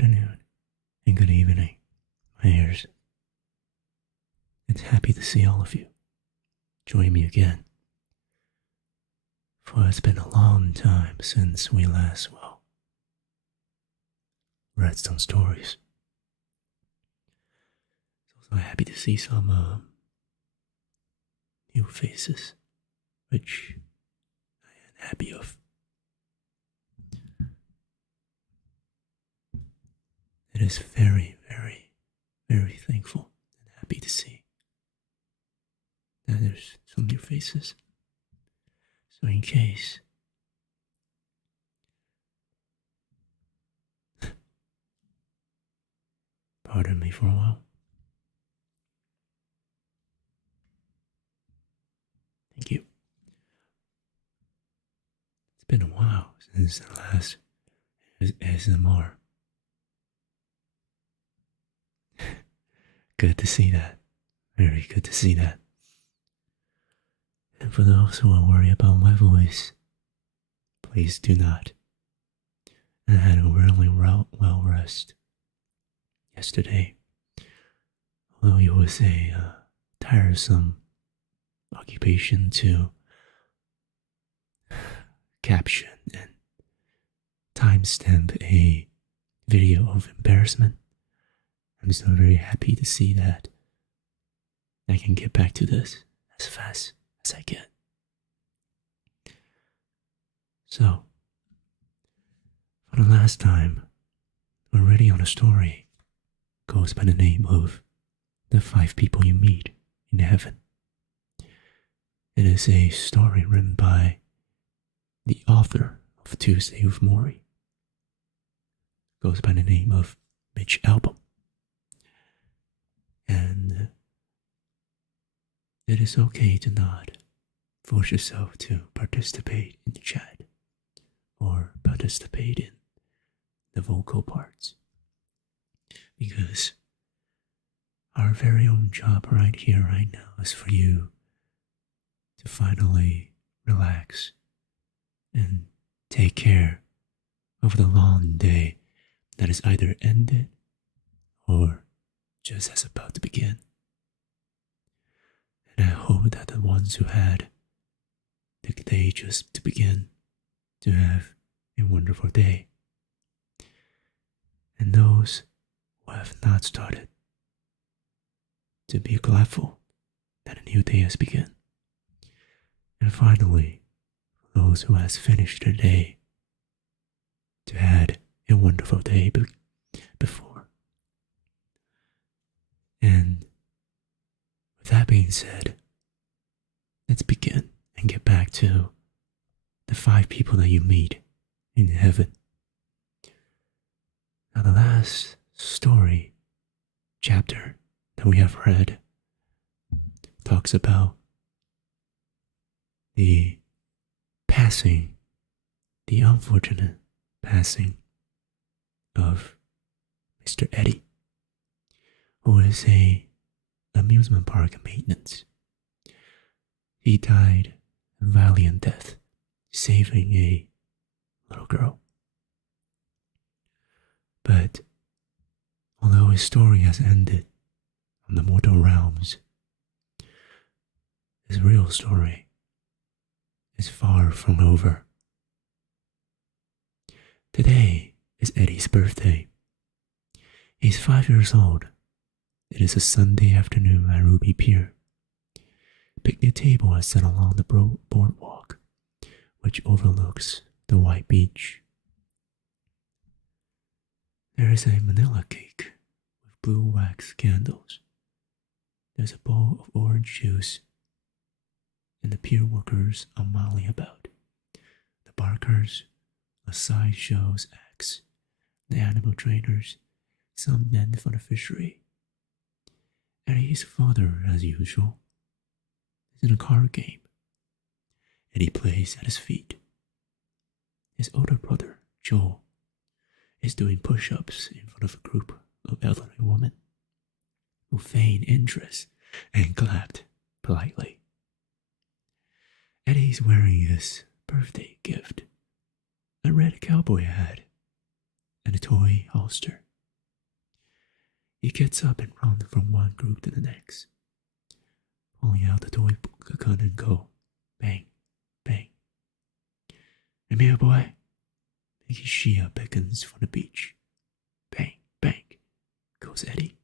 afternoon, and good evening, my ears. It's happy to see all of you. Join me again. For it's been a long time since we last, read some stories. It's also happy to see some new faces, which I am happy of. It is very, very, very thankful and happy to see that there's some new faces. So in case pardon me for a while. Thank you. It's been a while since the last ASMR. Good to see that. Very good to see that. And for those who are worried about my voice, please do not. I had a really well rest yesterday. Although it was a tiresome occupation to caption and timestamp a video of embarrassment, I'm so very happy to see that I can get back to this as fast as I can. So, for the last time, we're already on a story. It goes by the name of The 5 People You Meet in Heaven. It is a story written by the author of Tuesday with Morrie. It goes by the name of Mitch Albom. And it is okay to not force yourself to participate in the chat or participate in the vocal parts, because our very own job right here, right now, is for you to finally relax and take care of the long day that is either ended or just as about to begin. And I hope that the ones who had the day just to begin to have a wonderful day, and those who have not started to be gladful that a new day has begun. And finally, for those who has finished their day, to had a wonderful day before. And with that being said, let's begin and get back to the 5 people that you meet in heaven. Now, the last story chapter that we have read talks about the unfortunate passing of Mr. Eddie, who is a amusement park maintenance. He died a valiant death, saving a little girl. But although his story has ended on the mortal realms, his real story is far from over. Today is Eddie's birthday. He's 5 years old. It is a Sunday afternoon at Ruby Pier. Picnic table is set along the boardwalk, which overlooks the white beach. There is a vanilla cake with blue wax candles. There's a bowl of orange juice, and the pier workers are milling about. The barkers, a sideshow's acts, the animal trainers, some men for the fishery. Eddie's father, as usual, is in a card game. Eddie plays at his feet. His older brother, Joel, is doing push-ups in front of a group of elderly women who feigned interest and clapped politely. Eddie's wearing his birthday gift, a red cowboy hat and a toy holster He gets up and runs from one group to the next, pulling out the toy gun and go bang, bang. Come here, boy. Mickey Shia beckons from the beach. Bang, bang, goes Eddie.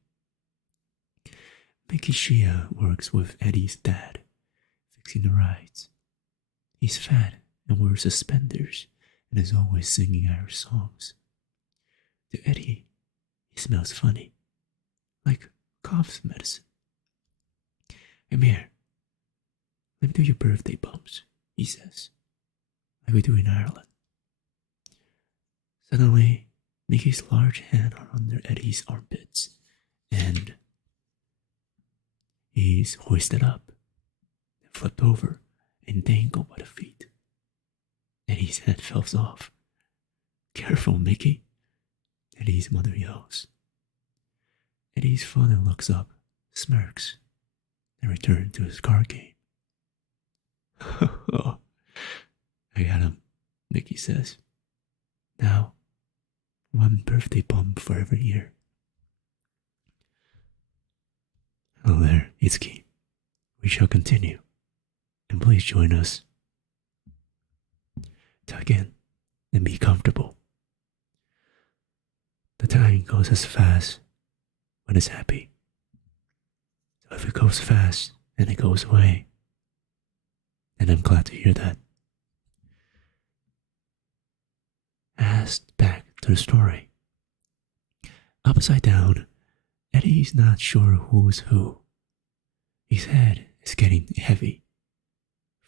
Mickey Shia works with Eddie's dad, fixing the rides. He's fat and wears suspenders and is always singing Irish songs. To Eddie, he smells funny, like cough medicine. Come here. Let me do your birthday bumps, he says, like we do in Ireland. Suddenly, Mickey's large hands are under Eddie's armpits, and he's hoisted up, and flipped over, and dangled by the feet. Eddie's head falls off. Careful, Mickey, Eddie's mother yells. Eddie's father looks up, smirks, and returns to his card game. Oh, I got him, Mickey says. Now, one birthday bump for every year. Hello there, Itsuki. We shall continue, and please join us. Tuck in and be comfortable. The time goes as fast when it's happy. So if it goes fast and it goes away, then I'm glad to hear that. As back to the story. Upside down, Eddie's not sure who's who. His head is getting heavy.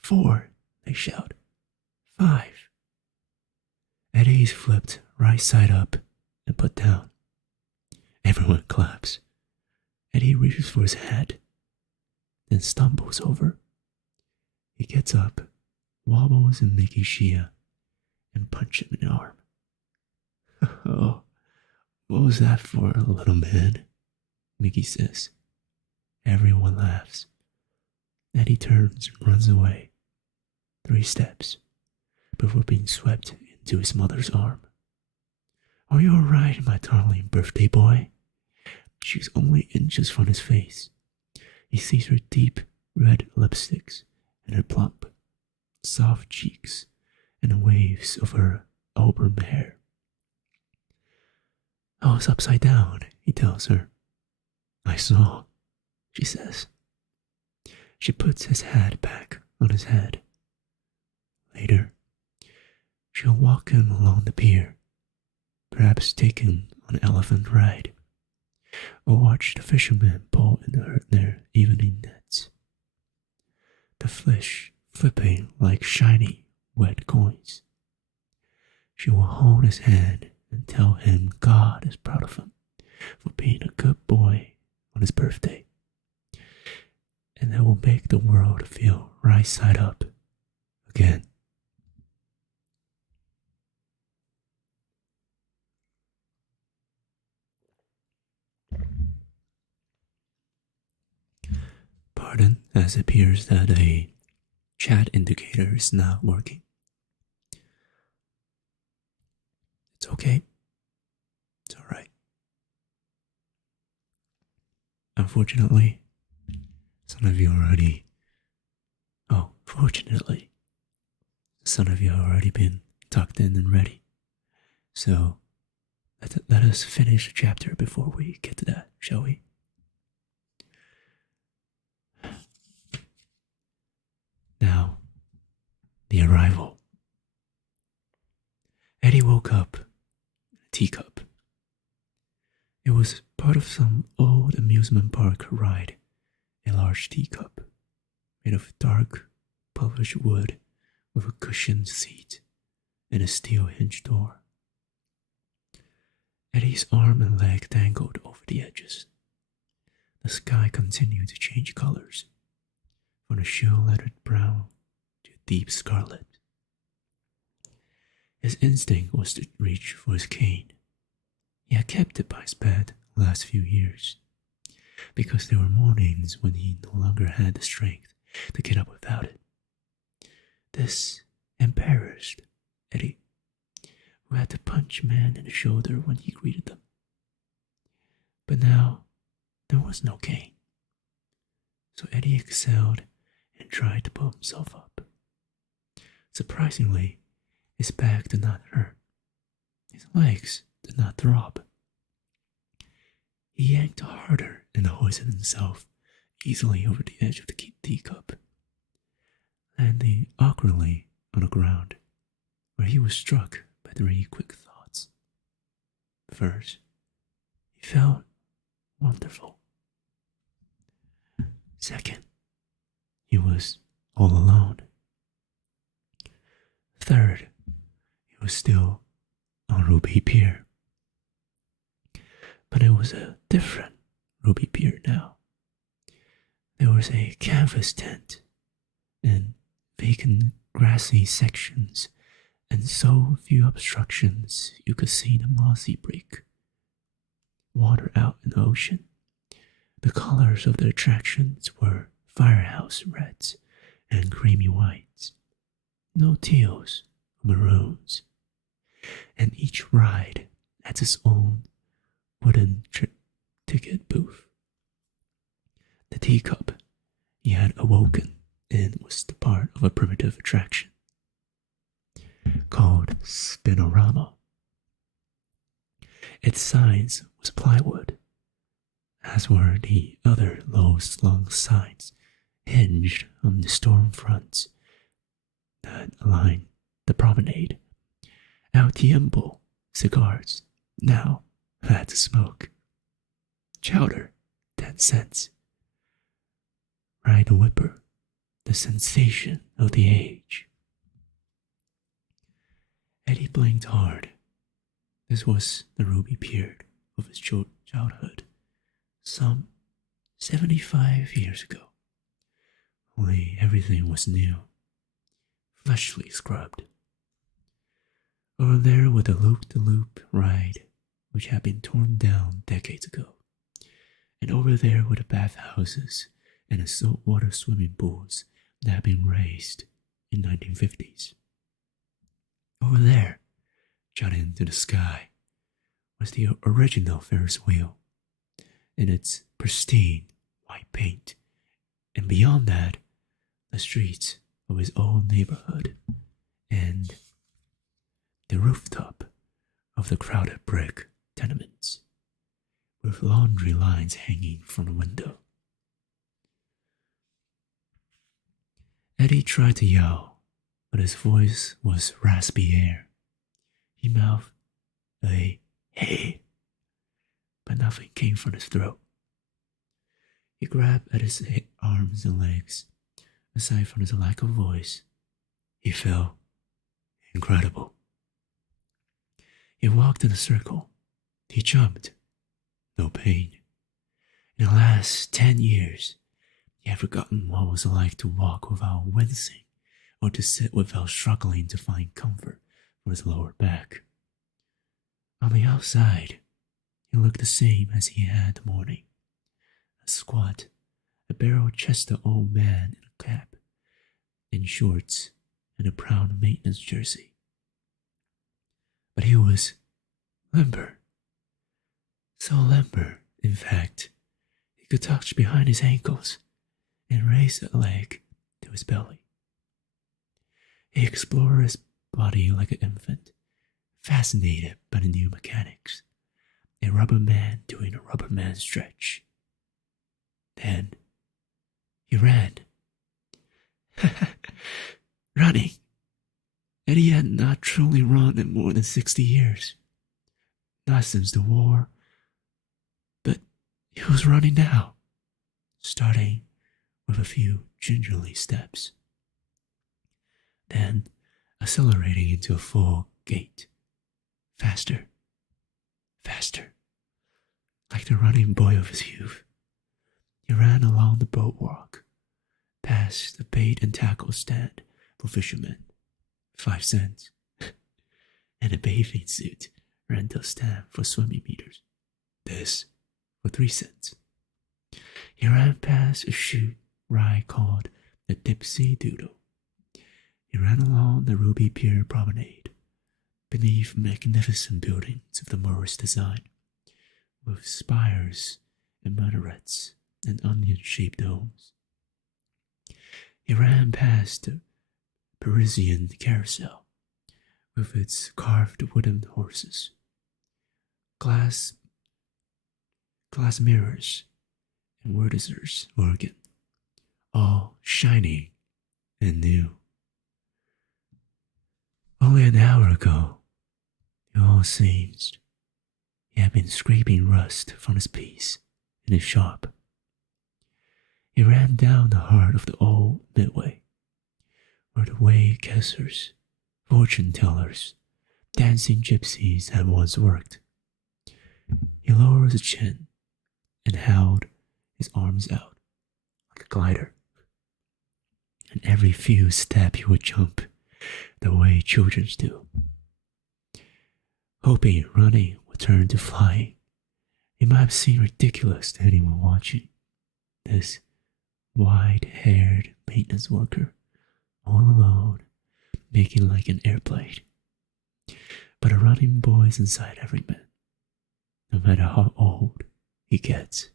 4, they shout. 5. Eddie's flipped right side up and put down. Everyone claps. Eddie reaches for his head, then stumbles over. He gets up, wobbles in Mickey Shia, and punches him in the arm. Oh, what was that for, little man? Mickey says. Everyone laughs. Eddie turns and runs away. 3 steps before being swept into his mother's arm. Are you alright, my darling birthday boy? She's only inches from his face. He sees her deep red lipsticks and her plump, soft cheeks and the waves of her auburn hair. I was upside down, he tells her. I saw, she says. She puts his hat back on his head. Later, she'll walk him along the pier, perhaps take him on an elephant ride, or watch the fishermen pull in their evening nets. The fish flipping like shiny, wet coins. She will hold his hand and tell him God is proud of him for being a good boy on his birthday. And that will make the world feel right side up again. Pardon, as it appears that a chat indicator is not working. It's okay. It's alright. Unfortunately, some of you already... Oh, fortunately, some of you have already been tucked in and ready. So, let us finish the chapter before we get to that, shall we? Now, the arrival. Eddie woke up in a teacup. It was part of some old amusement park ride, a large teacup made of dark, polished wood with a cushioned seat and a steel hinge door. Eddie's arm and leg dangled over the edges. The sky continued to change colors, from a shoe-lettered brown to a deep scarlet. His instinct was to reach for his cane. He had kept it by his bed the last few years, because there were mornings when he no longer had the strength to get up without it. This embarrassed Eddie, who had to punch man in the shoulder when he greeted them. But But now there was no cane. So Eddie exhaled and tried to pull himself up. Surprisingly, his back did not hurt. His legs did not throb. He yanked harder and hoisted himself easily over the edge of the teacup, landing awkwardly on the ground, where he was struck by three quick thoughts. First, he felt wonderful. Second, he was all alone. Third, he was still on Ruby Pier. But it was a different Ruby Pier now. There was a canvas tent and vacant grassy sections, and so few obstructions you could see the mossy brick. Water out in the ocean. The colors of the attractions were firehouse reds and creamy whites. No teals or maroons. And each ride had its own wooden ticket booth. The teacup he had awoken in was the part of a primitive attraction called Spinorama. Its sides was plywood, as were the other low-slung sides hinged on the storm fronts that lined the promenade. El Tiempo cigars now had to smoke. Chowder, 10 cents. Ride a whipper, the sensation of the age. Eddie blinked hard. This was the Ruby Pier of his childhood, some 75 years ago. Only everything was new, freshly scrubbed. Over there was the loop-de-loop ride, which had been torn down decades ago. And over there were the bathhouses and the saltwater swimming pools that had been raised in the 1950s. Over there, jutting into the sky, was the original Ferris wheel in its pristine white paint, and beyond that, the streets of his old neighborhood and the rooftop of the crowded brick tenements, with laundry lines hanging from the window. Eddie tried to yell, but his voice was raspy air. He mouthed a "hey," but nothing came from his throat. He grabbed at his arms and legs. Aside from his lack of voice, he felt incredible. He walked in a circle. He jumped. No pain. In the last 10 years, he had forgotten what it was like to walk without wincing or to sit without struggling to find comfort for his lower back. On the outside, he looked the same as he had the morning. A squat, a barrel-chested old man in a cap, in shorts, and a brown maintenance jersey. But he was limber. So limber, in fact, he could touch behind his ankles and raise a leg to his belly. He explored his body like an infant, fascinated by the new mechanics. A rubber man doing a rubber man stretch. Then he ran. Running. Eddie had not truly run in more than 60 years. Not since the war. But he was running now, starting with a few gingerly steps, then accelerating into a full gait. Faster. Faster. Like the running boy of his youth. He ran along the boardwalk, past the bait and tackle stand for fishermen, 5 cents, and a bathing suit rental stand for swimming meters, this for 3 cents. He ran past a shoot ride called the Dipsy Doodle. He ran along the Ruby Pier promenade, beneath magnificent buildings of the Morris design, with spires and minarets and onion-shaped domes. He ran past the Parisian carousel with its carved wooden horses, glass mirrors, and Wurlitzer's organ, all shining and new. Only an hour ago, it all seems he had been scraping rust from his piece in his shop. He ran down the heart of the old Midway, where the way guessers, fortune tellers, dancing gypsies had once worked. He lowered his chin and held his arms out like a glider. And every few steps he would jump the way children do, hoping running would turn to flying. It might have seemed ridiculous to anyone watching. This wide-haired maintenance worker, all alone, making like an airplane. But a running boy's inside every man, no matter how old he gets.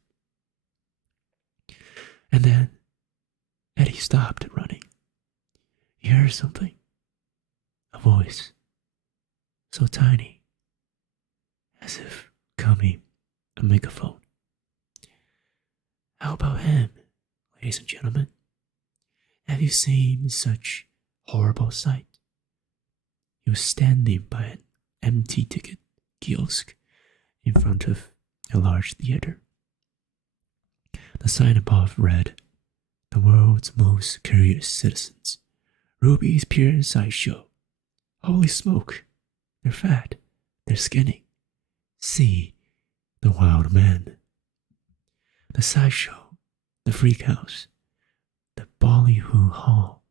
And then Eddie stopped running. He heard something. A voice, so tiny, as if coming a megaphone. How about him, ladies and gentlemen? Have you seen such horrible sight? He was standing by an empty ticket kiosk in front of a large theater. The sign above read, "The world's most curious citizens. Ruby's Pure Sideshow. Holy smoke, they're fat, they're skinny. See the wild men." The sideshow, the freak house, the ballyhoo hall.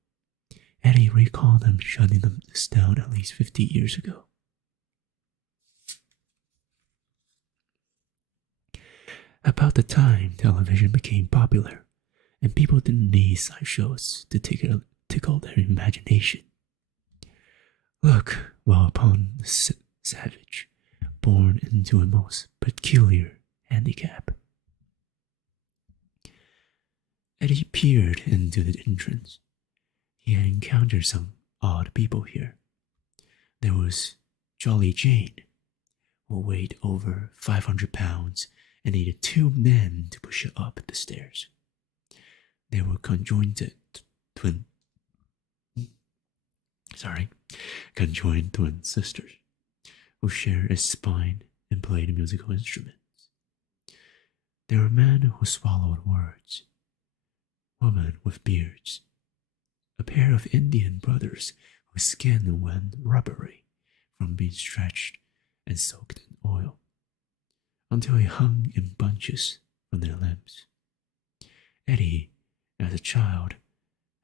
Eddie recalled them shutting this down at least 50 years ago. About the time television became popular, and people didn't need sideshows to tickle their imagination. Look well upon the savage, born into a most peculiar handicap. Eddie peered into the entrance. He had encountered some odd people here. There was Jolly Jane, who weighed over 500 pounds and needed 2 men to push her up the stairs. They were conjoined twin sisters who shared a spine and played musical instruments. There were men who swallowed words, women with beards, a pair of Indian brothers whose skin went rubbery from being stretched and soaked in oil, until it hung in bunches from their limbs. Eddie, as a child,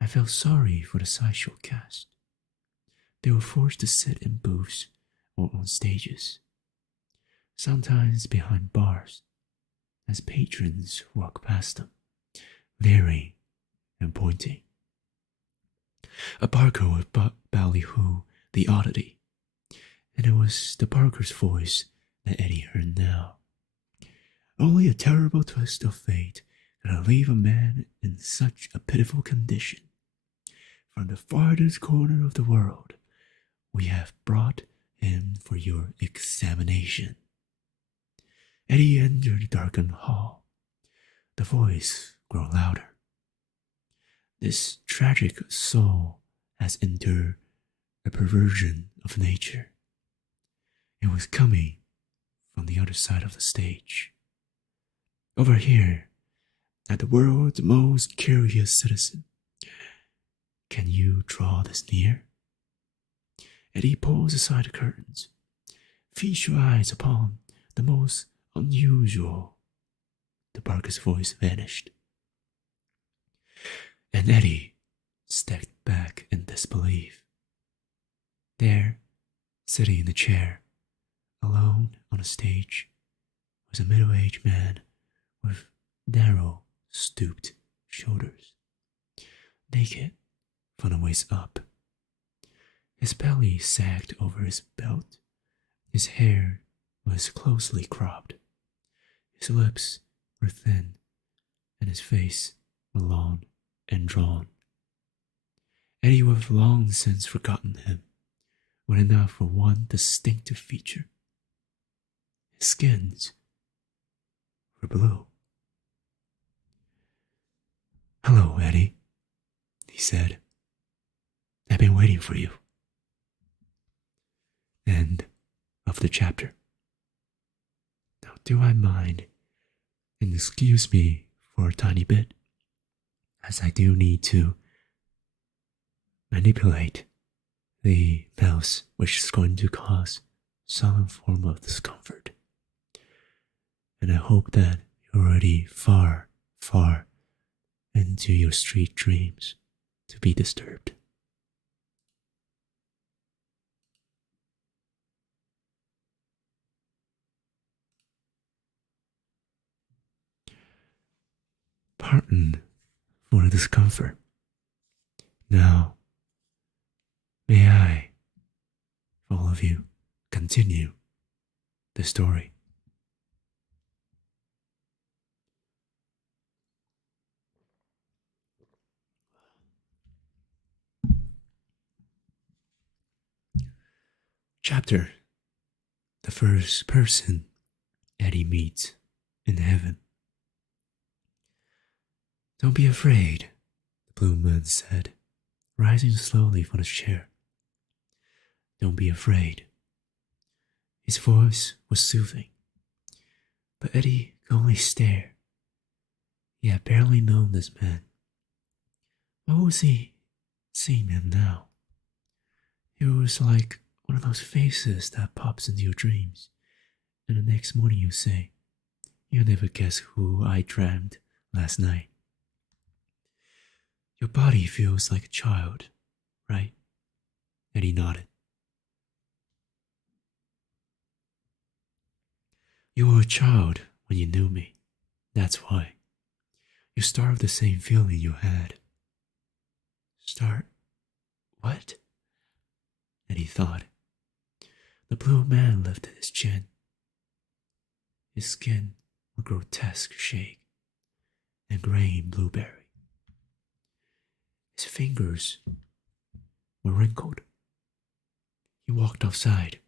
I felt sorry for the sideshow cast. They were forced to sit in booths or on stages, sometimes behind bars, as patrons walked past them, leering and pointing. A barker would ballyhoo the oddity, and it was the barker's voice that Eddie heard now. Only a terrible twist of fate could leave a man in such a pitiful condition. From the farthest corner of the world, we have brought him for your examination. Eddie entered the darkened hall. The voice grew louder. This tragic soul has endured a perversion of nature. It was coming from the other side of the stage. Over here, at the world's most curious citizen. Can you draw this near? Eddie pulls aside the curtains. Feast your eyes upon the most unusual. The barker's voice vanished. And Eddie stepped back in disbelief. There, sitting in a chair, alone on a stage, was a middle-aged man with narrow, stooped shoulders, naked from the waist up. His belly sagged over his belt. His hair was closely cropped. His lips were thin, and his face were long and drawn. Eddie would have long since forgotten him, were it not for one distinctive feature. His skins were blue. "Hello, Eddie," he said. "I've been waiting for you." End of the chapter. Now, do I mind, and excuse me for a tiny bit, as I do need to manipulate the mouse, which is going to cause some form of discomfort. And I hope that you're already far, far into your street dreams to be disturbed. Pardon for the discomfort. Now, may I, for all of you, continue the story. Chapter: The first person Eddie meets in heaven. "Don't be afraid," the blue man said, rising slowly from his chair. "Don't be afraid." His voice was soothing, but Eddie could only stare. He had barely known this man. What was he seeing him now? It was like one of those faces that pops into your dreams, and the next morning you say, "You'll never guess who I dreamed last night." Your body feels like a child, right? Eddie nodded. You were a child when you knew me. That's why. You start with the same feeling you had. Start? What? Eddie thought. The blue man lifted his chin. His skin a grotesque shade and graying blueberry. His fingers were wrinkled. He walked outside,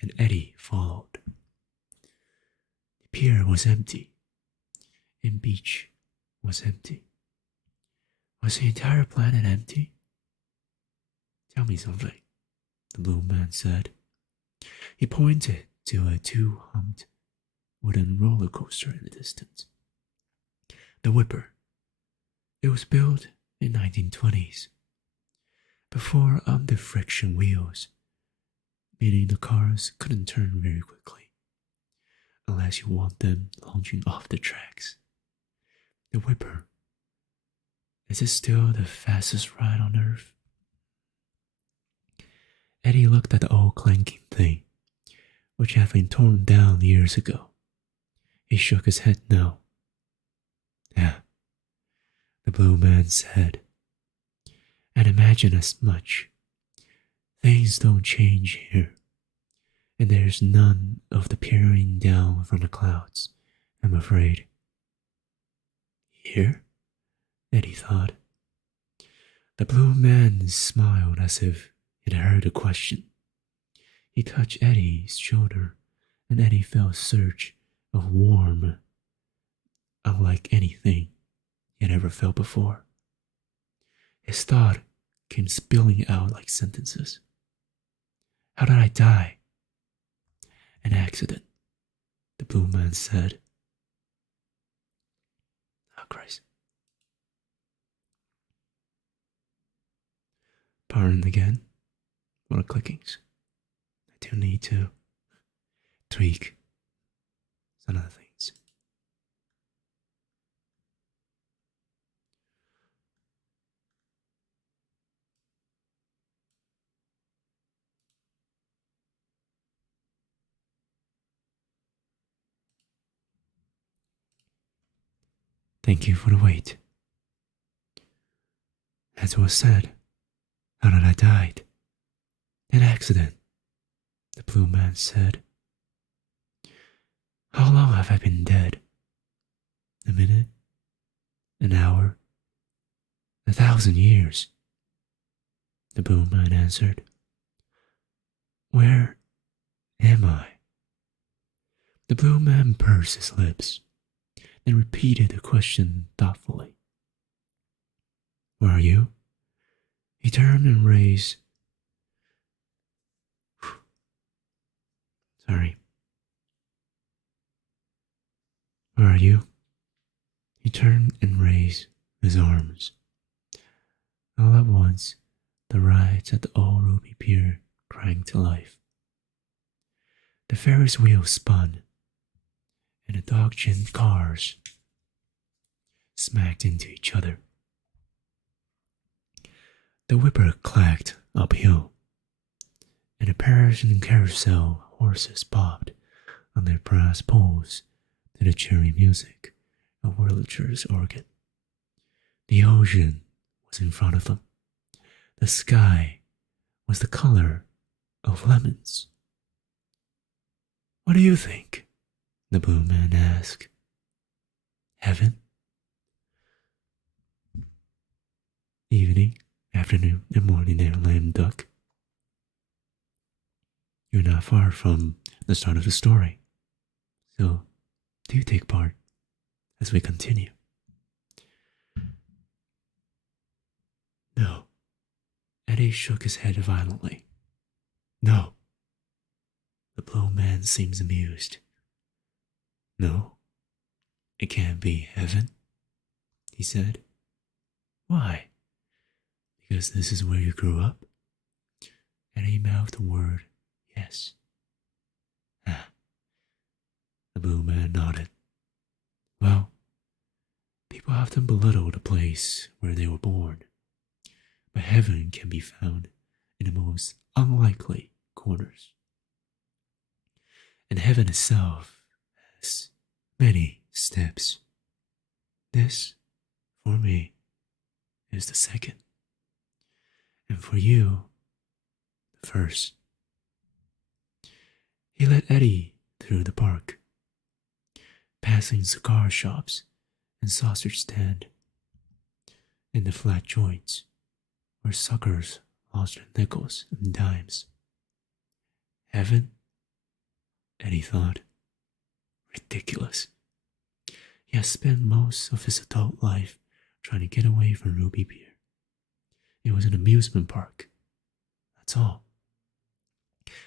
and Eddie followed. The pier was empty, and beach was empty. Was the entire planet empty? Tell me something, the blue man said. He pointed to a two-humped wooden roller coaster in the distance. The Whipper. It was built in 1920s, before under-friction wheels, meaning the cars couldn't turn very quickly, unless you want them launching off the tracks. The Whipper. Is it still the fastest ride on Earth? Eddie looked at the old clanking thing, which had been torn down years ago. He shook his head no. Yeah, the blue man said. And imagine as much. Things don't change here, and there's none of the peering down from the clouds, I'm afraid. Here? Eddie thought. The blue man smiled as if he'd heard the question. He touched Eddie's shoulder, and Eddie felt a surge of warmth, unlike anything he had ever felt before. His thought came spilling out like sentences. How did I die? An accident, the blue man said. Oh, Christ. Pardon again for the clickings. I do need to tweak some other things. Thank you for the wait. As was said, how did I die? An accident, the blue man said. How long have I been dead? A minute? An hour? 1,000 years? The Blue Man answered. Where am I? The Blue Man pursed his lips and repeated the question thoughtfully. Where are you? He turned and raised. Sorry. Where are you? He turned and raised his arms. All at once, the rides at the old Ruby Pier cranked to life. The Ferris wheel spun, and the dog-chinned cars smacked into each other. The whipper clacked uphill, and the Parisian carousel horses bobbed on their brass poles to the cheery music of Wurlitzer's organ. The ocean was in front of them. The sky was the color of lemons. What do you think? The Blue Man asked. Heaven? Evening, afternoon, and morning there, lame duck. You're not far from the start of the story, so do take part as we continue. No. Eddie shook his head violently. No. The Blue Man seems amused. No, it can't be heaven, he said. Why? Because this is where you grew up? And he mouthed the word yes. Ah. The Blue Man nodded. Well, people often belittle the place where they were born, but heaven can be found in the most unlikely corners. And heaven itself has many steps. This, for me, is the second. And for you, the first. He led Eddie through the park, passing cigar shops and sausage stand in the flat joints where suckers lost their nickels and dimes. Heaven? Eddie thought. Ridiculous. He has spent most of his adult life trying to get away from Ruby Pier. It was an amusement park. That's all.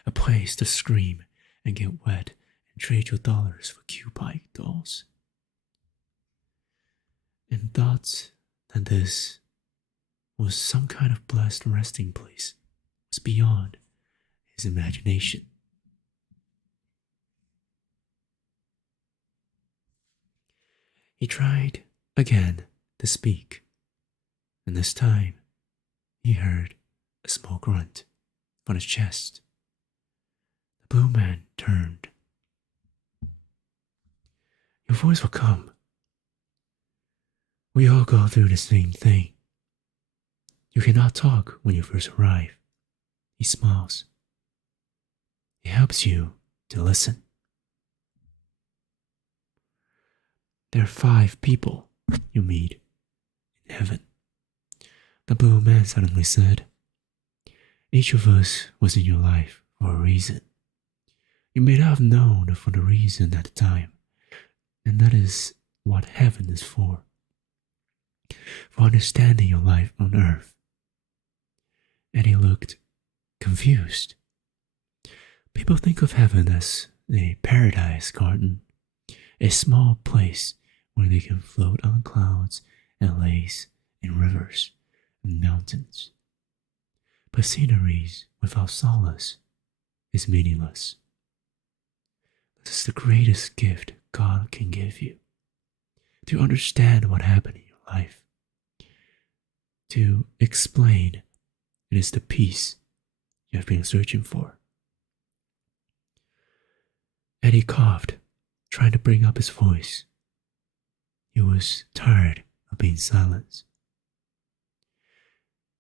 A place to scream and get wet and trade your dollars for Cupid dolls. And thoughts that this was some kind of blessed resting place was beyond his imagination. He tried again to speak, and this time he heard a small grunt from his chest. The Blue Man turned. Your voice will come. We all go through the same thing. You cannot talk when you first arrive. He smiles. It helps you to listen. There are 5 people you meet in heaven. The Blue Man suddenly said, each of us was in your life for a reason. You may not have known for the reason at the time, and that is what heaven is for understanding your life on earth. And he looked confused. People think of heaven as a paradise garden, a small place where they can float on clouds and lace in rivers and mountains. But sceneries without solace is meaningless. This is the greatest gift God can give you. To understand what happened in your life. To explain it is the peace you have been searching for. Eddie coughed, trying to bring up his voice. He was tired of being silent.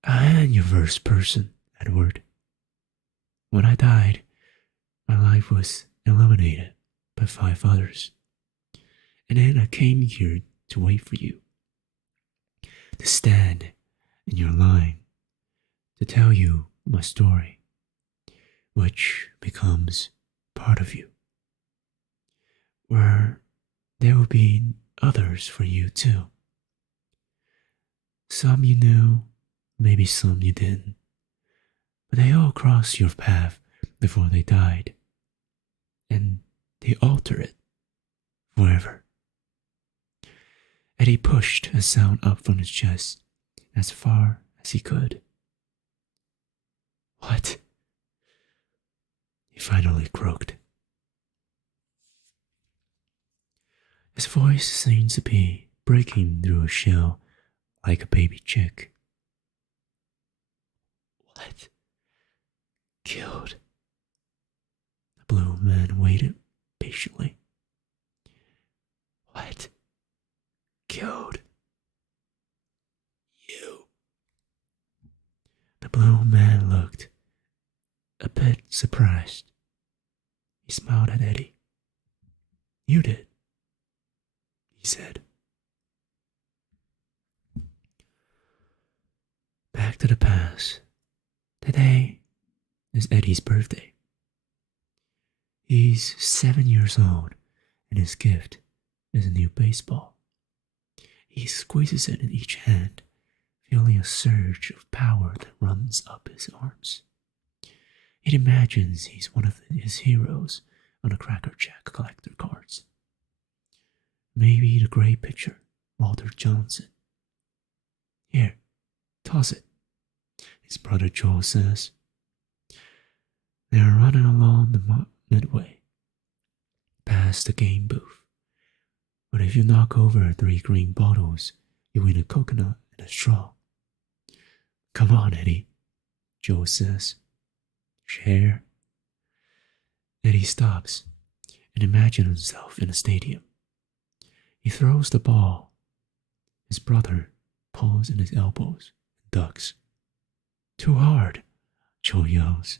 I am your first person, Edward. When I died, my life was illuminated by 5 others. And then I came here to wait for you, to stand in your line, to tell you my story, which becomes part of you, where there will be others for you too. Some you knew, maybe some you didn't, but they all crossed your path before they died, and they alter it forever. Eddie pushed a sound up from his chest as far as he could. What? He finally croaked. His voice seemed to be breaking through a shell like a baby chick. What? Killed? The blue man waited patiently. What? Killed? You? The blue man looked a bit surprised. He smiled at Eddie. You did, he said. Back to the past. Today is Eddie's birthday. He's 7 years old, and his gift is a new baseball. He squeezes it in each hand, feeling a surge of power that runs up his arms. He imagines he's one of his heroes on the Cracker Jack collector cards. Maybe the great pitcher, Walter Johnson. Here, toss it, his brother Joel says. They are running along the midway, past the game booth. But if you knock over 3 green bottles, you win a coconut and a straw. Come on, Eddie, Joel says. Share. Eddie stops and imagines himself in a stadium. He throws the ball. His brother pulls in his elbows and ducks. Too hard, Joel yells.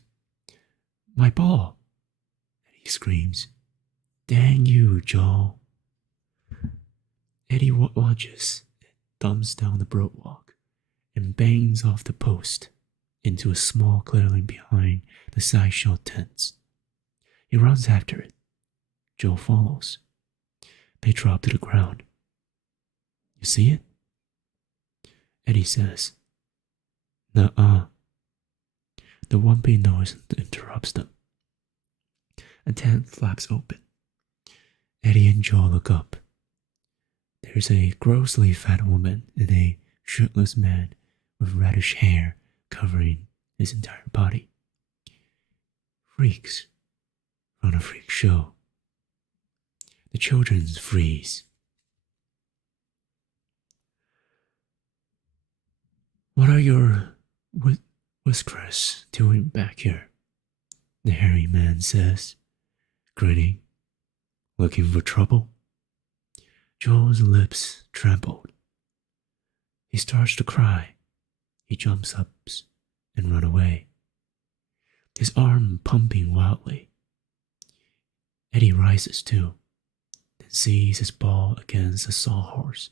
My ball, Eddie screams. Dang you, Joel. Eddie watches it thumbs down the boardwalk and bangs off the post into a small clearing behind the sideshow tents. He runs after it. Joe follows. They drop to the ground. You see it? Eddie says. Nuh-uh. The wumpy noise interrupts them. A tent flaps open. Eddie and Joe look up. There's a grossly fat woman and a shirtless man with reddish hair covering his entire body. Freaks from a freak show. The children freeze. What are your whiskers doing back here? The hairy man says, grinning. Looking for trouble? Joel's lips trembled. He starts to cry. He jumps up and runs away, his arm pumping wildly. Eddie rises too, then sees his ball against a sawhorse.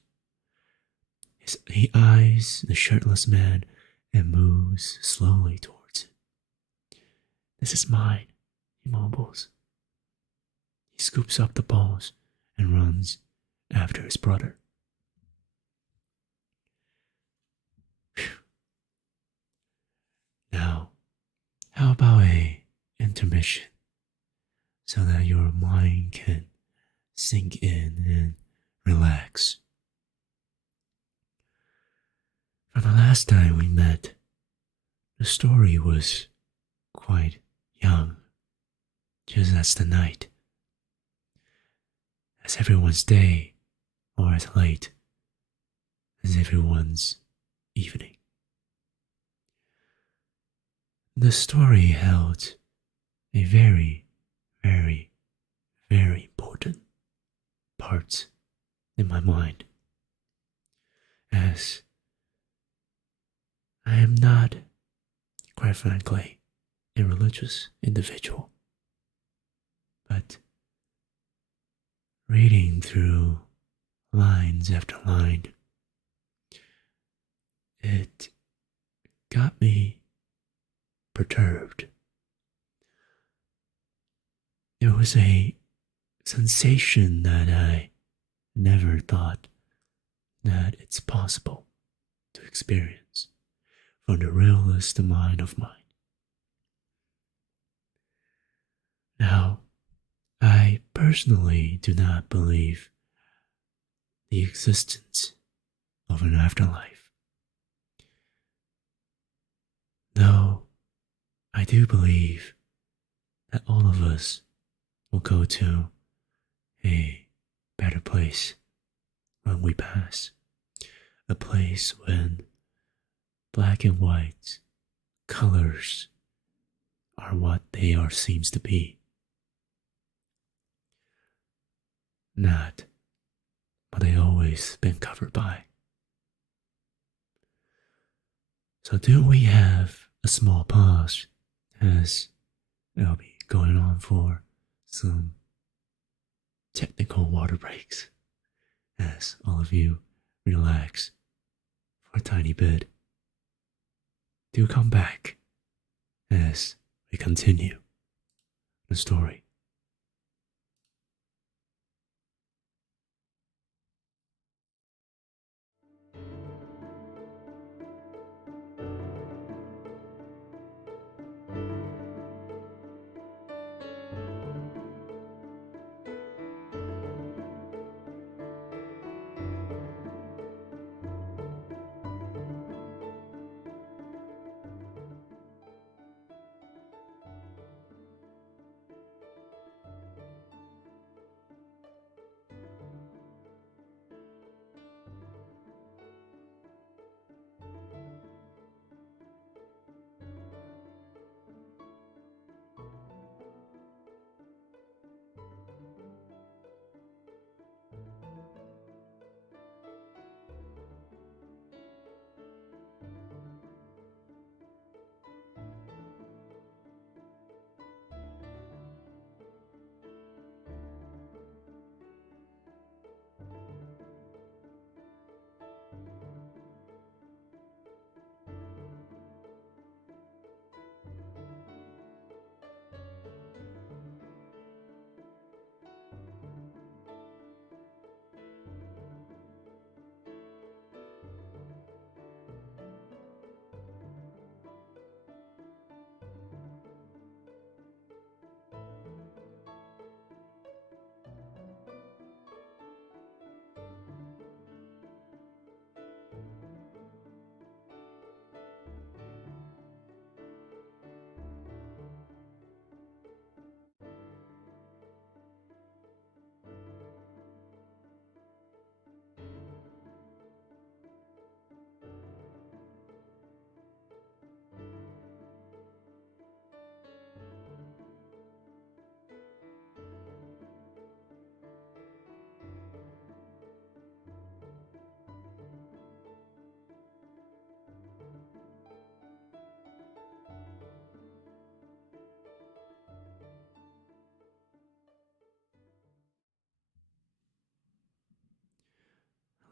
He eyes the shirtless man and moves slowly towards it. This is mine, he mumbles. He scoops up the balls and runs after his brother. Whew. Now, how about a intermission so that your mind can sink in and relax? From the last time we met, the story was quite young, just as the night, as everyone's day, or as late as everyone's evening. The story held a very, very, very important part in my mind, as I am not, quite frankly, a religious individual, but reading through lines after line. It got me perturbed. It was a sensation that I never thought that it's possible to experience from the realist mind of mine. Now, I personally do not believe the existence of an afterlife, though I do believe that all of us will go to a better place when we pass, a place when black and white colors are what they are seems to be, not what they always been covered by. So do we have a small pause as it'll be going on for some technical water breaks as all of you relax for a tiny bit. Do come back as we continue the story.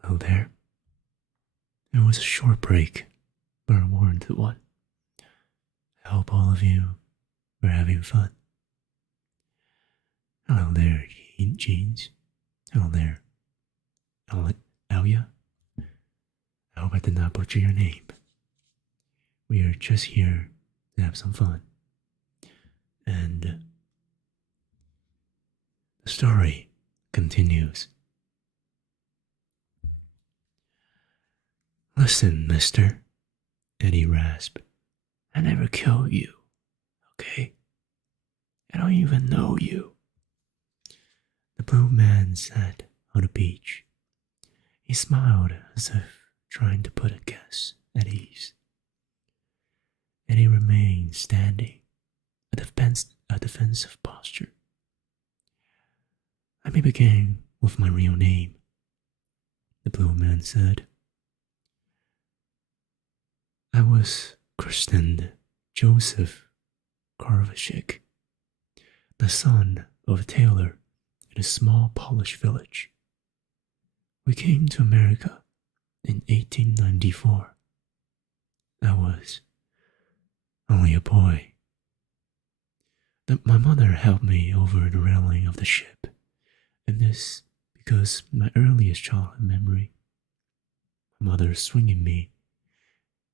Hello there. It was a short break, but a warranted one. I hope all of you are having fun. Hello there, Jeans. Hello there, Alia. I hope I did not butcher your name. We are just here to have some fun. And the story continues. Listen, mister, Eddie rasped. I never killed you, okay? I don't even know you. The blue man sat on the beach. He smiled as if trying to put a guest at ease. Eddie remained standing, a defensive posture. Let me begin with my real name, the blue man said. I was christened Joseph Karvashik, the son of a tailor in a small Polish village. We came to America in 1894. I was only a boy. My mother helped me over the railing of the ship, and this because my earliest childhood memory, my mother swinging me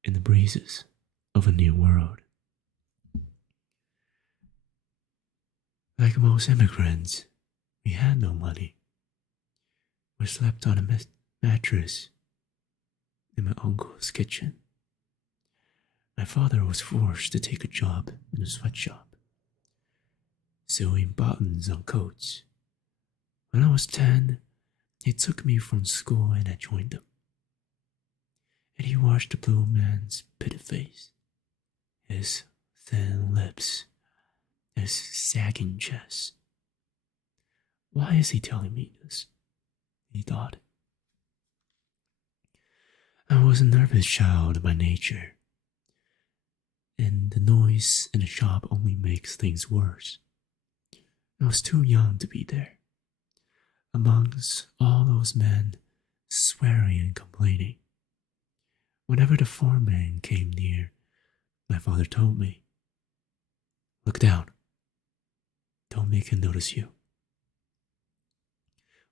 in the breezes of a new world. Like most immigrants, we had no money. We slept on a mattress in my uncle's kitchen. My father was forced to take a job in a sweatshop, sewing buttons on coats. When I was 10, he took me from school and I joined him. And he watched the blue man's pitted face, his thin lips, his sagging chest. Why is he telling me this? He thought. I was a nervous child by nature, and the noise in the shop only makes things worse. I was too young to be there, amongst all those men swearing and complaining. Whenever the foreman came near, my father told me, "Look down. Don't make him notice you."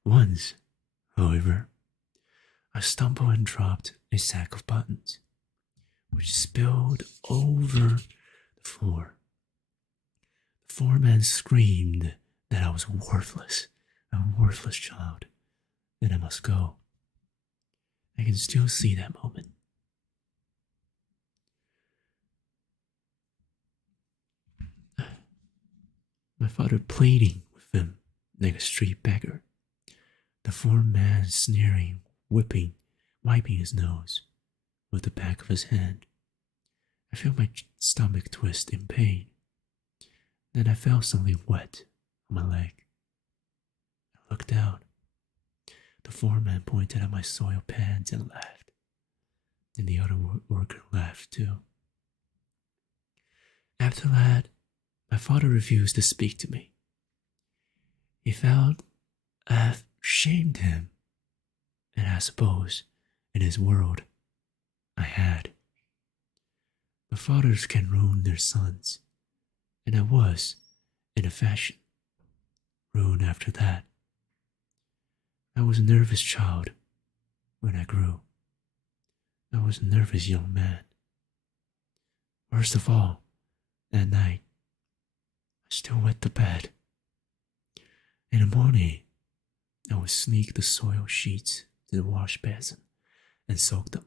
Once, however, I stumbled and dropped a sack of buttons, which spilled over the floor. The foreman screamed that I was worthless, a worthless child, that I must go. I can still see that moment. My father pleading with him like a street beggar. The foreman sneering, wiping his nose with the back of his hand. I felt my stomach twist in pain. Then I felt something wet on my leg. I looked down. The foreman pointed at my soiled pants and laughed. And the other worker laughed too. After that, my father refused to speak to me. He felt I've shamed him, and I suppose, in his world, I had. But fathers can ruin their sons, and I was, in a fashion, ruined after that. I was a nervous child when I grew. I was a nervous young man. Worst of all, that night, I still wet the bed. In the morning, I would sneak the soiled sheets to the wash basin and soak them.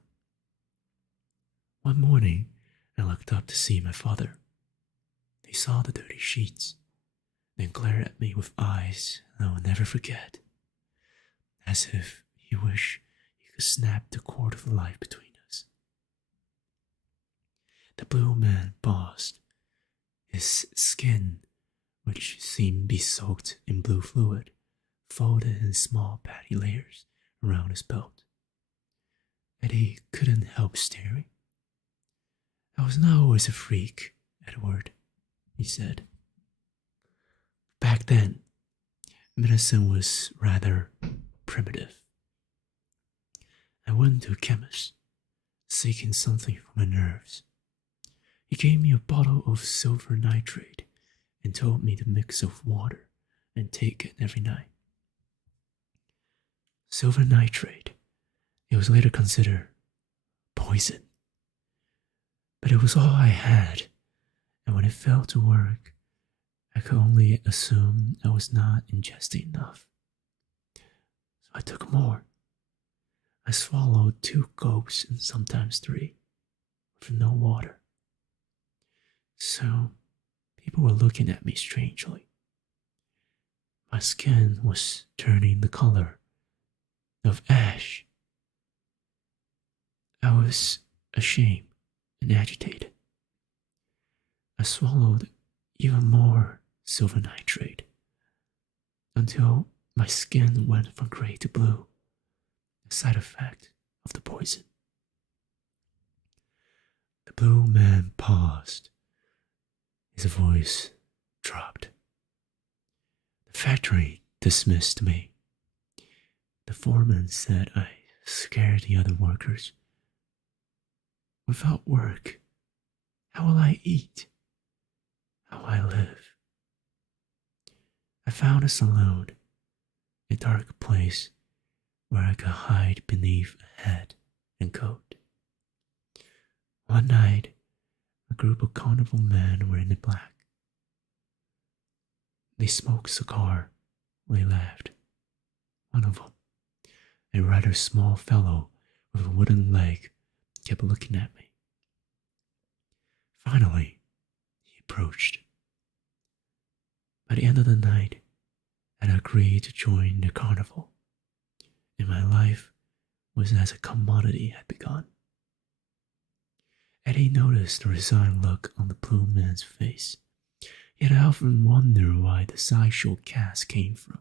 One morning, I looked up to see my father. He saw the dirty sheets, then glared at me with eyes I will never forget, as if he wished he could snap the cord of life between us. The blue man paused. His skin, which seemed be-soaked in blue fluid, folded in small patty layers around his belt. And he couldn't help staring. "I was not always a freak, Edward," he said. "Back then, medicine was rather primitive. I went to a chemist, seeking something for my nerves. He gave me a bottle of silver nitrate and told me to mix it with water and take it every night. Silver nitrate, it was later considered poison. But it was all I had, and when it failed to work, I could only assume I was not ingesting enough. So I took more. I swallowed 2 gulps and sometimes 3, with no water. So people were looking at me strangely. My skin was turning the color of ash. I was ashamed and agitated. I swallowed even more silver nitrate until my skin went from gray to blue, a side effect of the poison. The blue man paused. His voice dropped. The factory dismissed me. The foreman said I scared the other workers. Without work, how will I eat? How will I live? I found a saloon, a dark place where I could hide beneath a hat and coat. One night, a group of carnival men were in the black. They smoked a cigar. They laughed. One of them, a rather small fellow with a wooden leg, kept looking at me. Finally, he approached. By the end of the night, I had agreed to join the carnival, and my life was as a commodity had begun. Eddie noticed the resigned look on the blue man's face. He had often wondered why the sideshow cast came from.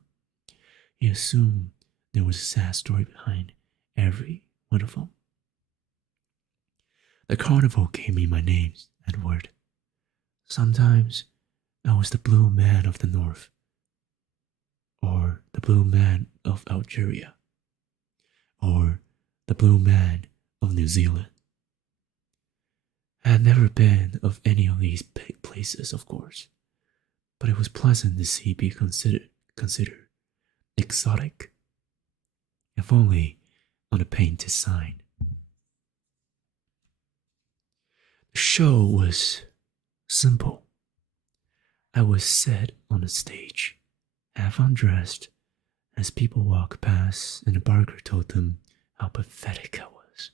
He assumed there was a sad story behind every one of them. The carnival gave me my name, Edward. Sometimes I was the blue man of the north, or the blue man of Algeria, or the blue man of New Zealand. I had never been of any of these places, of course, but it was pleasant to see be considered exotic, if only on a painted sign. The show was simple. I was set on the stage, half undressed, as people walked past, and the barker told them how pathetic I was.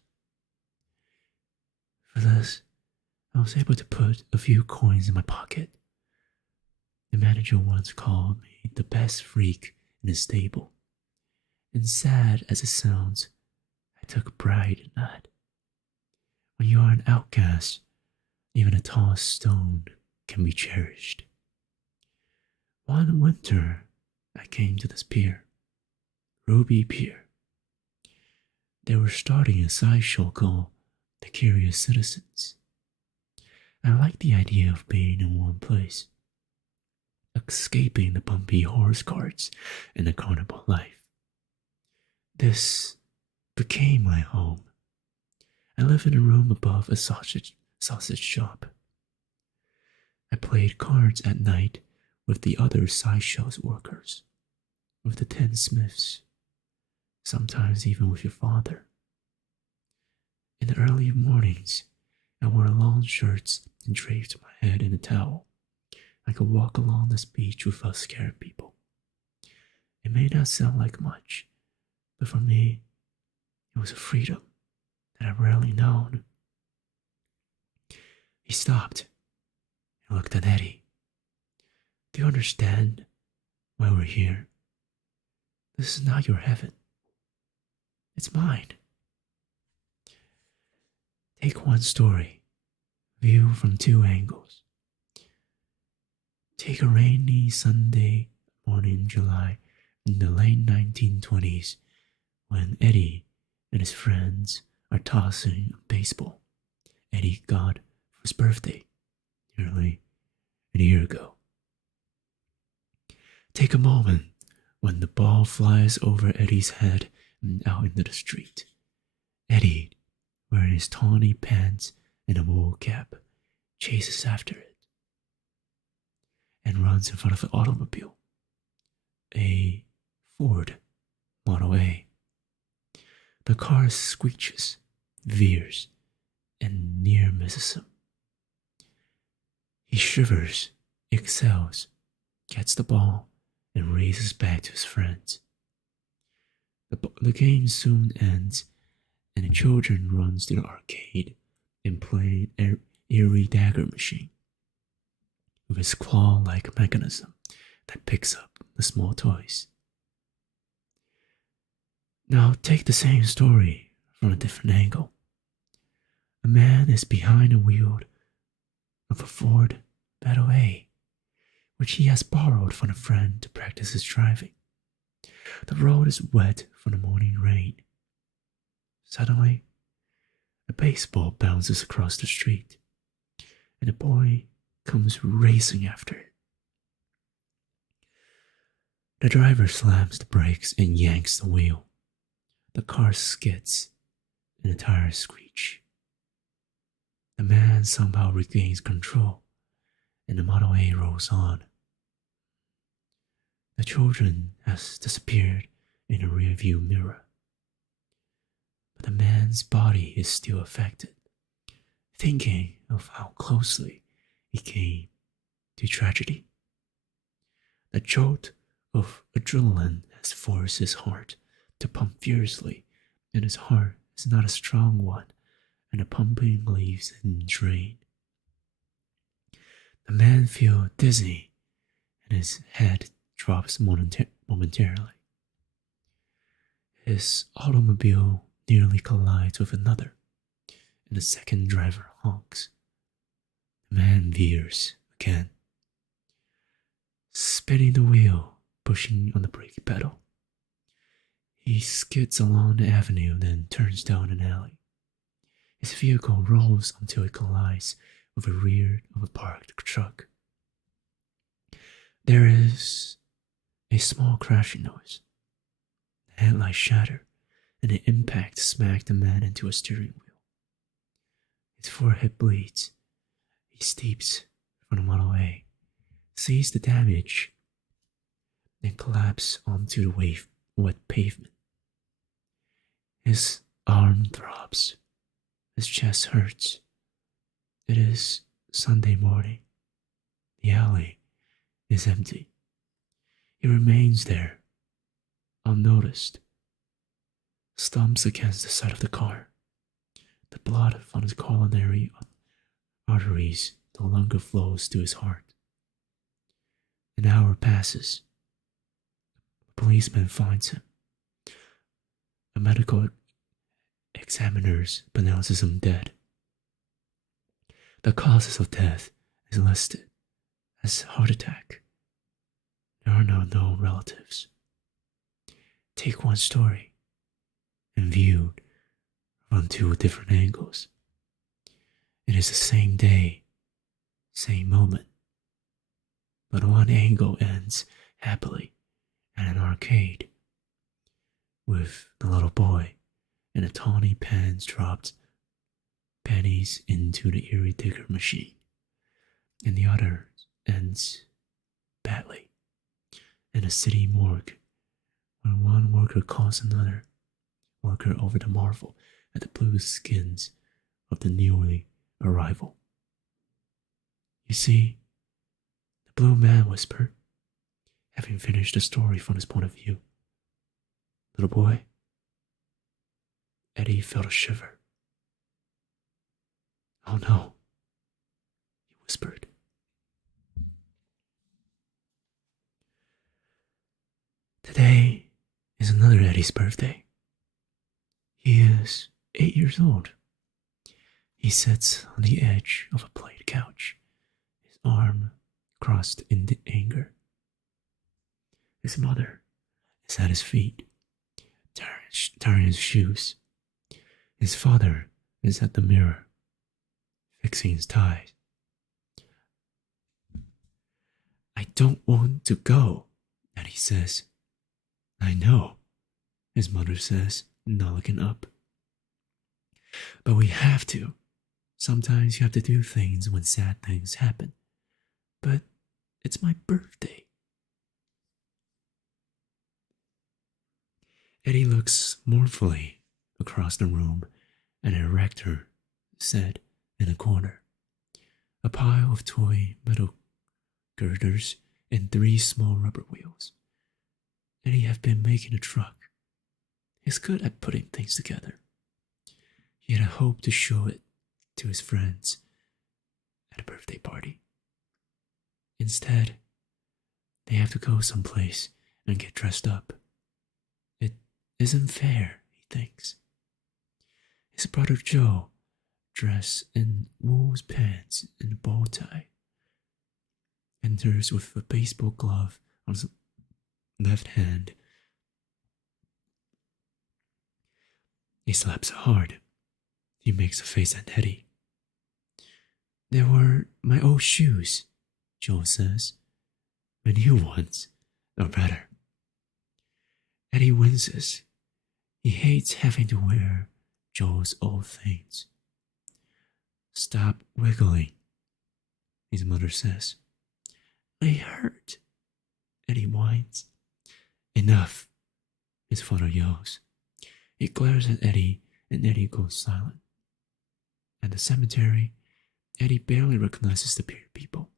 For this, I was able to put a few coins in my pocket. The manager once called me the best freak in the stable, and sad as it sounds, I took pride in that. When you are an outcast, even a tall stone can be cherished. One winter, I came to this pier, Ruby Pier. They were starting a sideshow called The Curious Citizens. I liked the idea of being in one place, escaping the bumpy horse carts and the carnival life. This became my home. I lived in a room above a sausage shop. I played cards at night with the other sideshow's workers, with the tinsmiths, sometimes even with your father. In the early mornings, I wore long shirts and draped my head in a towel. I could walk along this beach without scaring people. It may not sound like much, but for me, it was a freedom that I've rarely known. He stopped and looked at Eddie. Do you understand why we're here? This is not your heaven. It's mine. Take one story, view from two angles. Take a rainy Sunday morning in July in the late 1920s when Eddie and his friends are tossing a baseball Eddie got for his birthday nearly a year ago. Take a moment when the ball flies over Eddie's head and out into the street. Eddie, wearing his tawny pants and a wool cap, chases after it and runs in front of an automobile, a Ford Model A. The car screeches, veers, and near misses him. He shivers, exhales, gets the ball, and races back to his friends. The game soon ends, and the children runs to the arcade and play an eerie dagger machine with its claw-like mechanism that picks up the small toys. Now take the same story from a different angle. A man is behind the wheel of a Ford Model A, which he has borrowed from a friend to practice his driving. The road is wet from the morning rain. Suddenly, a baseball bounces across the street, and a boy comes racing after it. The driver slams the brakes and yanks the wheel. The car skids and the tires screech. The man somehow regains control and the Model A rolls on. The children has disappeared in a rearview mirror. But the man's body is still affected, thinking of how closely he came to tragedy. The jolt of adrenaline has forced his heart to pump fiercely, and his heart is not a strong one, and the pumping leaves him drained. The man feels dizzy, and his head drops momentarily. His automobile nearly collides with another, and the second driver honks. The man veers again, spinning the wheel, pushing on the brake pedal. He skids along the avenue, then turns down an alley. His vehicle rolls until it collides with the rear of a parked truck. There is a small crashing noise. The headlights shatter, and the impact smacks the man into a steering wheel. His forehead bleeds. He steeps from the Model A, sees the damage, then collapses onto the wet pavement. His arm throbs. His chest hurts. It is Sunday morning. The alley is empty. He remains there, unnoticed, stumps against the side of the car. The blood from his coronary arteries no longer flows to his heart. An hour passes. A policeman finds him. A medical examiner pronounces him dead. The causes of death is listed as heart attack. There are no known relatives. Take one story and viewed from two different angles. It is the same day, same moment, but one angle ends happily at an arcade with the little boy and a tawny pants dropped pennies into the eerie digger machine, and the other ends badly in a city morgue when one worker calls another worker over the marvel at the blue skins of the newly arrival. You see, the blue man whispered, having finished the story from his point of view. Little boy, Eddie felt a shiver. Oh no, he whispered. Today is another Eddie's birthday. He is 8 years old. He sits on the edge of a played couch, his arm crossed in anger. His mother is at his feet, tying his shoes. His father is at the mirror, fixing his ties. I don't want to go, Eddie says. I know, his mother says, not looking up. But we have to. Sometimes you have to do things when sad things happen. But it's my birthday. Eddie looks mournfully across the room at an erector set in a corner. A pile of toy metal girders and 3 small rubber wheels. Eddie have been making a truck. He's good at putting things together. He had hoped to show it to his friends at a birthday party. Instead, they have to go someplace and get dressed up. It isn't fair, he thinks. His brother Joe, dressed in wool pants and a bow tie, enters with a baseball glove on his left hand. He slaps hard. He makes a face at Eddie. They were my old shoes, Joe says. My new ones are better. Eddie winces. He hates having to wear Joel's old things. Stop wiggling, his mother says. They hurt, Eddie whines. Enough, his father yells. He glares at Eddie, and Eddie goes silent. At the cemetery, Eddie barely recognizes the pier people.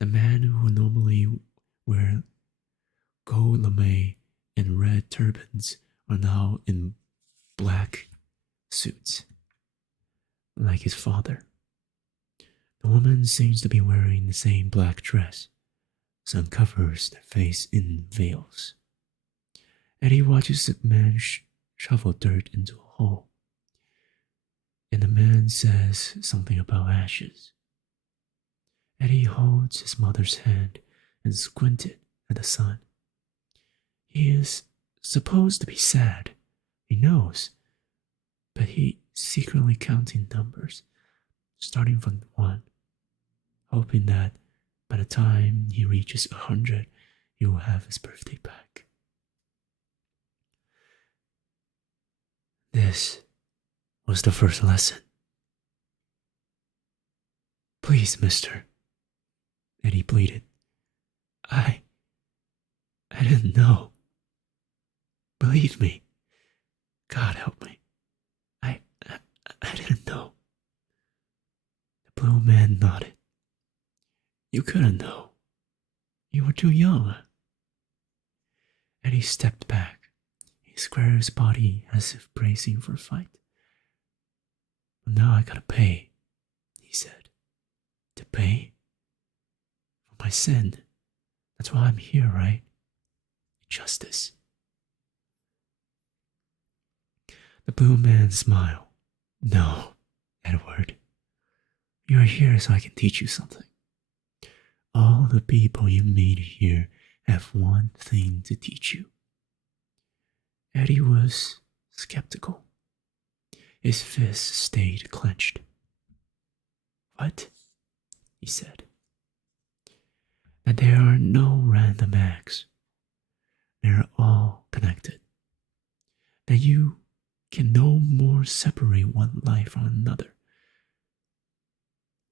The men who normally wear gold lame and red turbans are now in black suits, like his father. The woman seems to be wearing the same black dress, so uncovers their face in veils. Eddie watches the man shovel dirt into a hole, and the man says something about ashes. Eddie holds his mother's hand and squinted at the sun. He is supposed to be sad, he knows, but he's secretly counting numbers, starting from 1, hoping that by the time he reaches 100, he will have his birthday back. This was the first lesson. Please, mister, Eddie pleaded. I didn't know. Believe me. God help me. I didn't know. The blue man nodded. You couldn't know. You were too young. Eddie stepped back. He squared his body as if bracing for a fight. But now I gotta pay, he said. To pay? For my sin. That's why I'm here, right? Justice. The blue man smiled. No, Edward. You're here so I can teach you something. All the people you meet here have one thing to teach you. Eddie was skeptical. His fists stayed clenched. What? He said. That there are no random acts. They're all connected. That you can no more separate one life from another.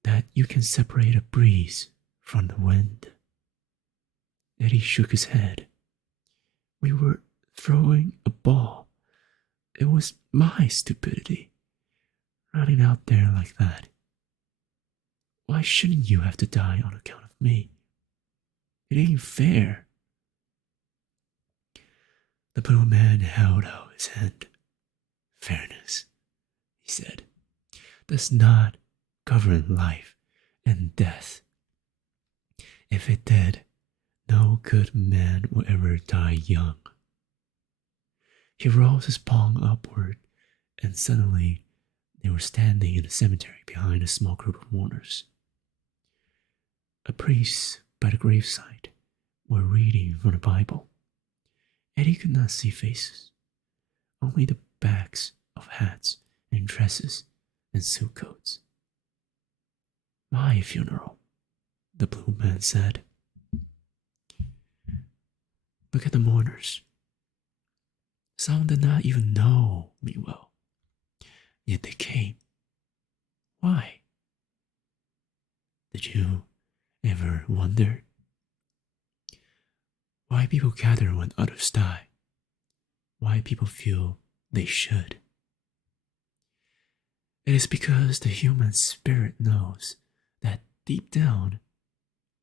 That you can separate a breeze from the wind. Eddie shook his head. We were throwing a ball. It was my stupidity, running out there like that. Why shouldn't you have to die on account of me? It ain't fair. The blue man held out his hand. Fairness, he said, does not govern life and death. If it did, no good man will ever die young. He rolls his palm upward, and suddenly they were standing in a cemetery behind a small group of mourners. A priest by the graveside were reading from the Bible. Eddie could not see faces, only the backs of hats and dresses and suit coats. My funeral, the blue man said. Look at the mourners. Some did not even know me well, yet they came. Why? Did you ever wonder why people gather when others die? Why people feel they should? It is because the human spirit knows that deep down,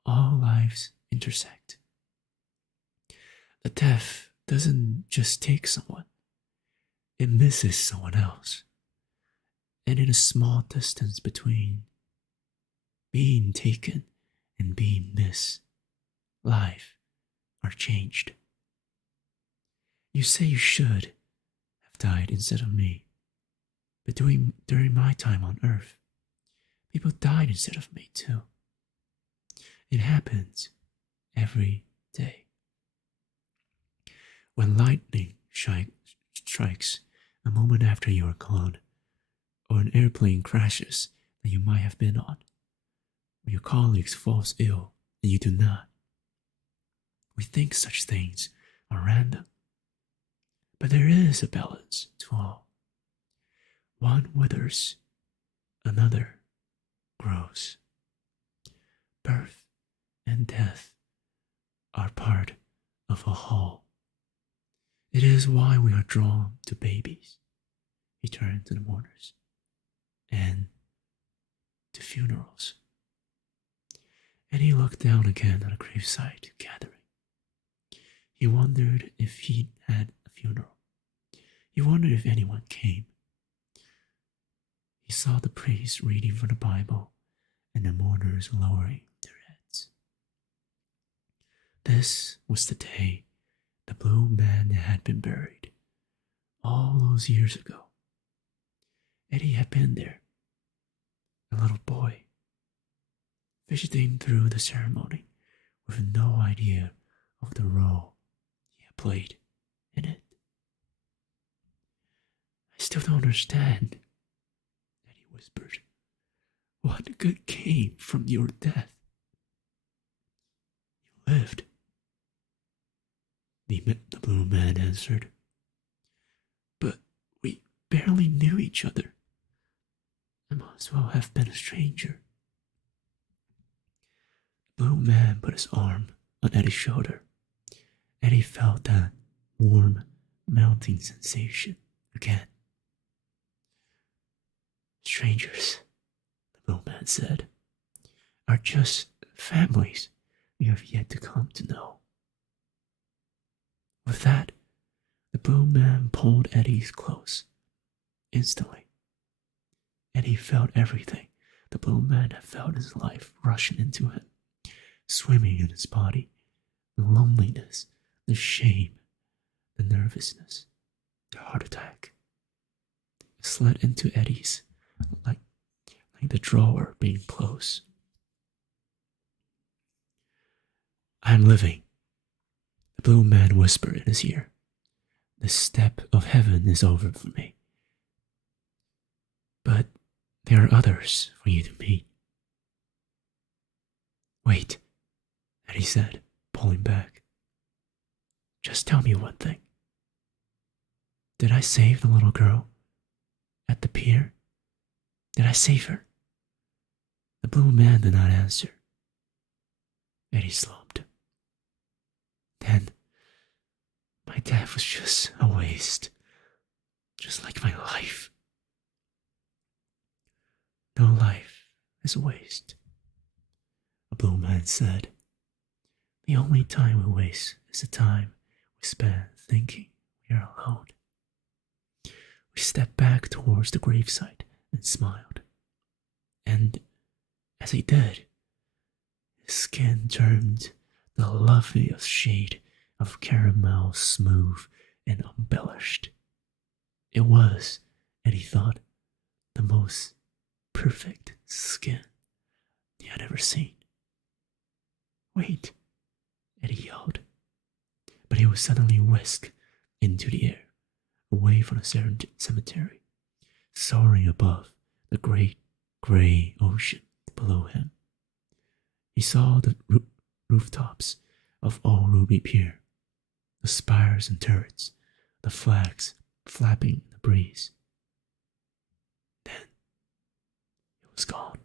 all lives intersect. The death doesn't just take someone, it misses someone else. And in a small distance between being taken and being missed, life are changed. You say you should have died instead of me, but during my time on Earth, people died instead of me too. It happens every day. When lightning strikes a moment after you are gone, or an airplane crashes that you might have been on, or your colleagues falls ill and you do not, we think such things are random. But there is a balance to all. One withers, another grows. Birth and death are part of a whole. It is why we are drawn to babies, he turned to the mourners, and to funerals. And he looked down again at a gravesite gathering. He wondered if he'd had a funeral. He wondered if anyone came. He saw the priest reading from the Bible and the mourners lowering their heads. This was the day the blue man had been buried, all those years ago. Eddie had been there, a little boy, fidgeting through the ceremony with no idea of the role he had played in it. I still don't understand, Eddie whispered. What good came from your death? You lived, the blue man answered. But we barely knew each other. I might as well have been a stranger. The blue man put his arm on Eddie's shoulder. Eddie felt that warm, melting sensation again. Strangers, the blue man said, are just families we have yet to come to know. With that, the blue man pulled Eddie's close. Instantly, Eddie felt everything the blue man had felt in his life rushing into him, swimming in his body, the loneliness, the shame, the nervousness, the heart attack. It slid into Eddie's like the drawer being closed. I'm living, the blue man whispered in his ear. The step of heaven is over for me. But there are others for you to meet. Wait, Eddie said, pulling back. Just tell me one thing. Did I save the little girl at the pier? Did I save her? The blue man did not answer. Eddie slumped. Then, my death was just a waste, just like my life. No life is a waste, the blue man said. The only time we waste is the time we spend thinking we are alone. We stepped back towards the gravesite and smiled. And as he did, his skin turned the loveliest shade of caramel, smooth and embellished. It was, Eddie thought, the most perfect skin he had ever seen. Wait, Eddie yelled, but he was suddenly whisked into the air, away from the cemetery, soaring above the great gray ocean below him. He saw the rooftops of Old Ruby Pier, the spires and turrets, the flags flapping in the breeze. Then it was gone.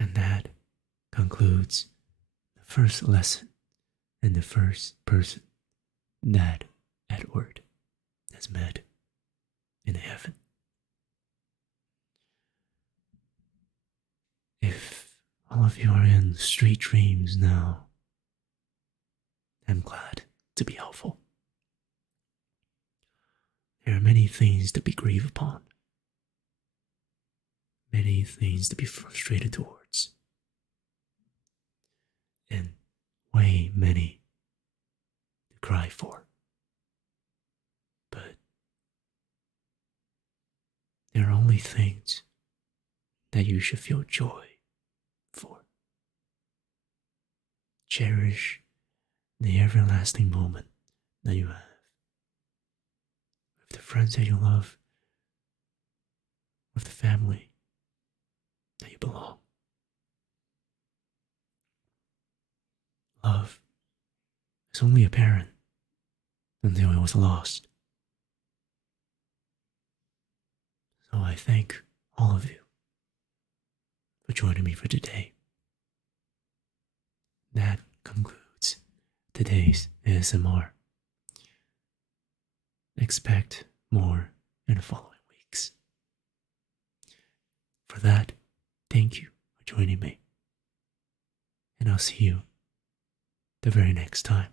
And that concludes the first lesson in the first person that Edward has met in heaven. If all of you are in street dreams now, I'm glad to be helpful. There are many things to be grieved upon, many things to be frustrated towards, and way many to cry for. But there are only things that you should feel joy for. Cherish the everlasting moment that you have with the friends that you love, with the family that you belong. Love was only apparent until it was lost. So I thank all of you for joining me for today. That concludes today's ASMR. Expect more in the following weeks. For that, thank you for joining me. And I'll see you the very next time.